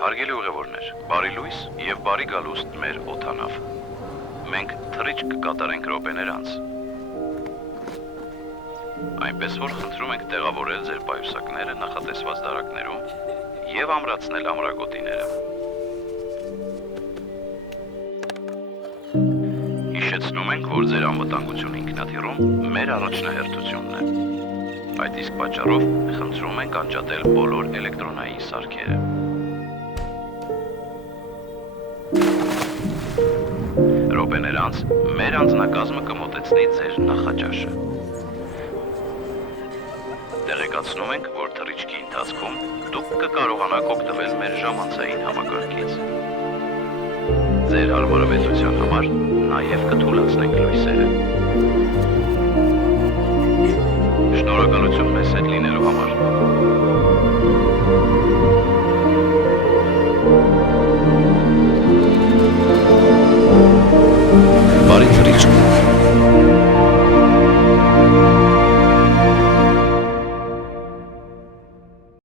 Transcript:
Հարգելի ուղևորներ, բարի լույս եւ բարի գալուստ մեր օդանավ։ Մենք թռիչք կկատարենք րոպեներ անց։ Այնպես որ խնդրում ենք տեղավորել ձեր պայուսակները նախատեսված դարակներում եւ ամրացնել ամրագոտիները։ Հիշեցնում ենք, որ ձեր անվտանգություն ինքնաթիռում մեր առաջնահերթությունն է։ Այդ իսկ պատճառով խնդրում ենք անջատել բոլոր էլեկտրոնային սարքերը։ Րոպեներ անց մեր անձնակազմը կմոտեցնի ձեր նախաճաշը։ Տեղեկացնում ենք, որ թռիչքի ընթացքում դուք կկարողանաք օգտվել մեր ժամանցային համակարգից։ Ձեր հարմարավետության համար նաև կթուլացնենք լույսերը։ Շնորհակալություն մեզ հետ լինելու համար։ Բարի թռիչք։